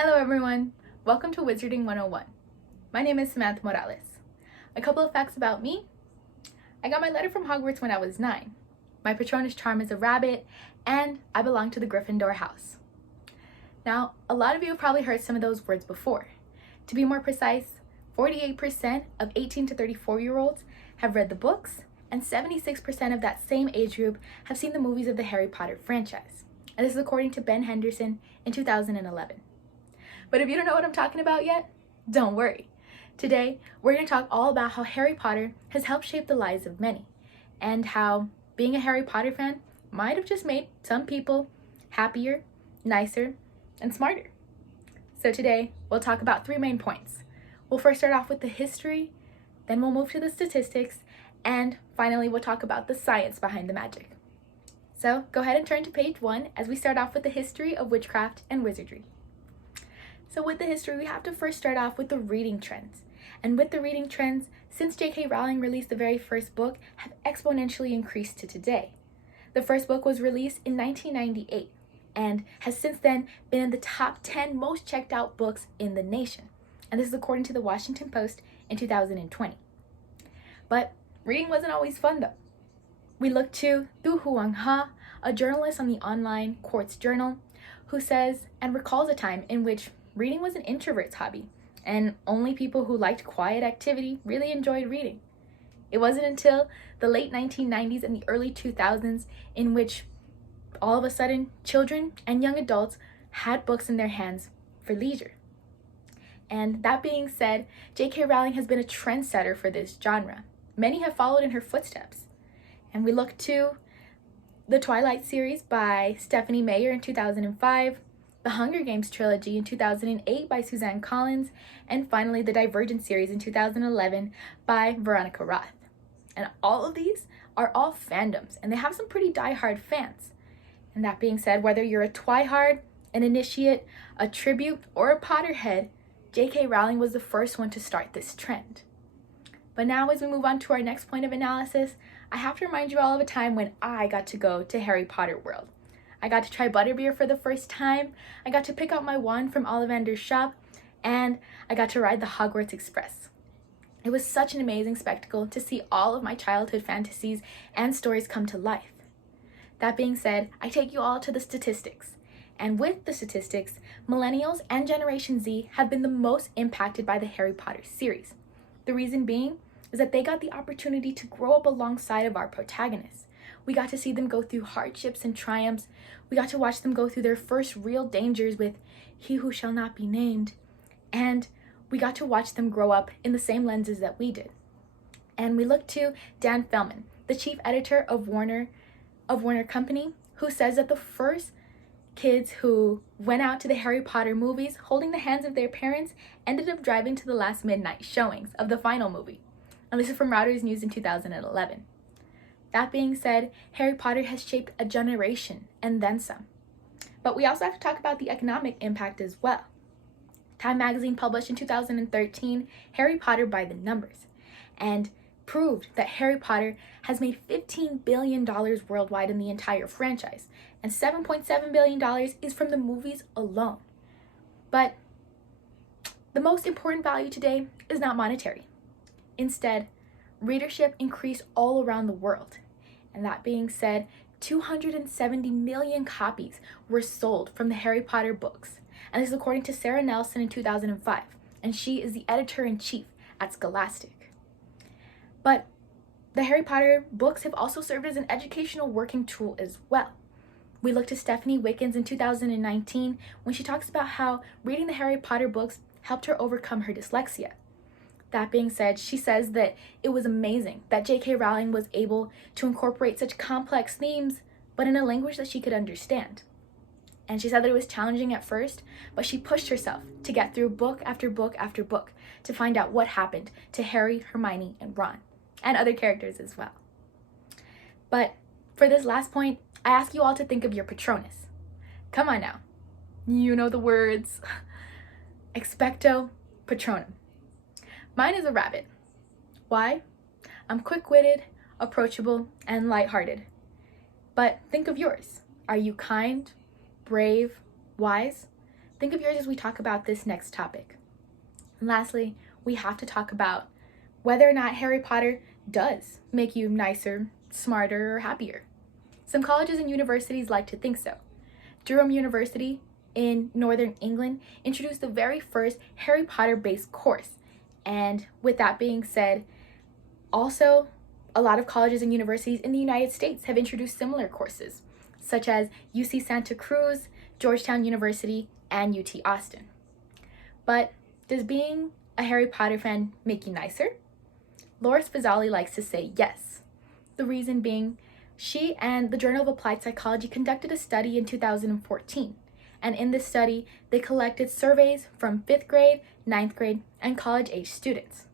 Hello everyone, welcome to Wizarding 101. My name is Samantha Morales. A couple of facts about me. I got my letter from Hogwarts when I was 9. My Patronus charm is a rabbit, and I belong to the Gryffindor house. Now, a lot of you have probably heard some of those words before. To be more precise, 48% of 18 to 34-year-olds have read the books, and 76% of that same age group have seen the movies of the Harry Potter franchise. And this is according to Ben Henderson in 2011. But if you don't know what I'm talking about yet, don't worry. Today, we're going to talk all about how Harry Potter has helped shape the lives of many, and how being a Harry Potter fan might have just made some people happier, nicer, and smarter. So today, we'll talk about 3 main points. We'll first start off with the history, then we'll move to the statistics, and finally, we'll talk about the science behind the magic. So go ahead and turn to page 1 as we start off with the history of witchcraft and wizardry. So with the history, we have to first start off with the reading trends. And with the reading trends, since J.K. Rowling released the very first book, have exponentially increased to today. The first book was released in 1998 and has since then been in the top 10 most checked out books in the nation. And this is according to the Washington Post in 2020. But reading wasn't always fun though. We look to Du Huang Ha, a journalist on the online Quartz Journal, who says and recalls a time in which reading was an introvert's hobby, and only people who liked quiet activity really enjoyed reading. It wasn't until the late 1990s and the early 2000s in which all of a sudden children and young adults had books in their hands for leisure. And that being said, J.K. Rowling has been a trendsetter for this genre. Many have followed in her footsteps. And we look to the Twilight series by Stephanie Meyer in 2005, the Hunger Games trilogy in 2008 by Suzanne Collins, and finally the Divergent series in 2011 by Veronica Roth. And all of these are all fandoms, and they have some pretty die-hard fans. And that being said, whether you're a Twihard, an Initiate, a Tribute, or a Potterhead, J.K. Rowling was the first one to start this trend. But now as we move on to our next point of analysis, I have to remind you all of a time when I got to go to Harry Potter World. I got to try butterbeer for the first time, I got to pick out my wand from Ollivander's shop, and I got to ride the Hogwarts Express. It was such an amazing spectacle to see all of my childhood fantasies and stories come to life. That being said, I take you all to the statistics. And with the statistics, millennials and Generation Z have been the most impacted by the Harry Potter series. The reason being is that they got the opportunity to grow up alongside of our protagonists. We got to see them go through hardships and triumphs. We got to watch them go through their first real dangers with He Who Shall Not Be Named. And we got to watch them grow up in the same lenses that we did. And we look to Dan Fellman, the chief editor of Warner Company, who says that the first kids who went out to the Harry Potter movies holding the hands of their parents ended up driving to the last midnight showings of the final movie. And this is from Reuters News in 2011. That being said, Harry Potter has shaped a generation and then some. But we also have to talk about the economic impact as well. Time magazine published in 2013 Harry Potter by the Numbers and proved that Harry Potter has made $15 billion worldwide in the entire franchise, and $7.7 billion is from the movies alone. But the most important value today is not monetary. Instead, readership increased all around the world. And that being said, 270 million copies were sold from the Harry Potter books. And this is according to Sarah Nelson in 2005. And she is the editor-in-chief at Scholastic. But the Harry Potter books have also served as an educational working tool as well. We look to Stephanie Wickens in 2019 when she talks about how reading the Harry Potter books helped her overcome her dyslexia. That being said, she says that it was amazing that J.K. Rowling was able to incorporate such complex themes, but in a language that she could understand. And she said that it was challenging at first, but she pushed herself to get through book after book after book to find out what happened to Harry, Hermione, and Ron, and other characters as well. But for this last point, I ask you all to think of your Patronus. Come on now. You know the words. Expecto Patronum. Mine is a rabbit. Why? I'm quick-witted, approachable, and lighthearted. But think of yours. Are you kind, brave, wise? Think of yours as we talk about this next topic. And lastly, we have to talk about whether or not Harry Potter does make you nicer, smarter, or happier. Some colleges and universities like to think so. Durham University in Northern England introduced the very first Harry Potter-based course. And with that being said, also a lot of colleges and universities in the United States have introduced similar courses, such as UC Santa Cruz, Georgetown University, and UT Austin. But does being a Harry Potter fan make you nicer? Laura Sfazzali likes to say yes. The reason being, she and the Journal of Applied Psychology conducted a study in 2014. And in this study, they collected surveys from 5th grade, 9th grade, and college-age students.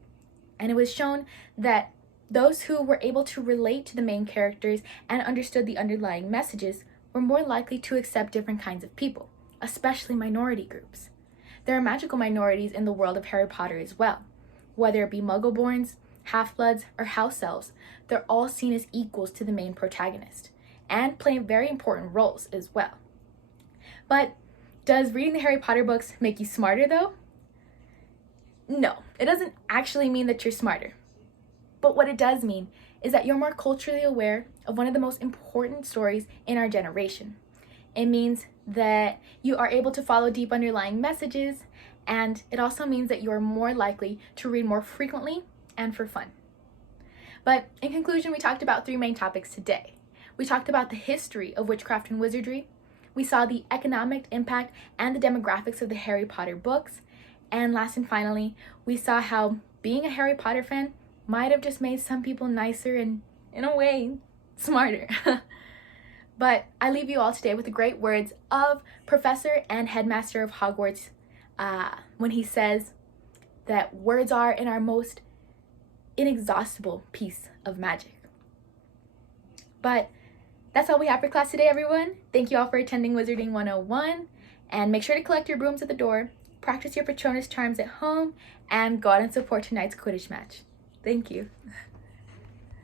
And it was shown that those who were able to relate to the main characters and understood the underlying messages were more likely to accept different kinds of people, especially minority groups. There are magical minorities in the world of Harry Potter as well. Whether it be Muggleborns, Half-Bloods, or House Elves, they're all seen as equals to the main protagonist, and play very important roles as well. But does reading the Harry Potter books make you smarter though? No, it doesn't actually mean that you're smarter. But what it does mean is that you're more culturally aware of one of the most important stories in our generation. It means that you are able to follow deep underlying messages, and it also means that you are more likely to read more frequently and for fun. But in conclusion, we talked about 3 main topics today. We talked about the history of witchcraft and wizardry. We saw the economic impact and the demographics of the Harry Potter books. And last and finally, we saw how being a Harry Potter fan might have just made some people nicer and, in a way, smarter. But I leave you all today with the great words of Professor and Headmaster of Hogwarts when he says that words are in our most inexhaustible piece of magic. But that's all we have for class today, everyone. Thank you all for attending Wizarding 101, and make sure to collect your brooms at the door, practice your Patronus charms at home, and go out and support tonight's Quidditch match. Thank you.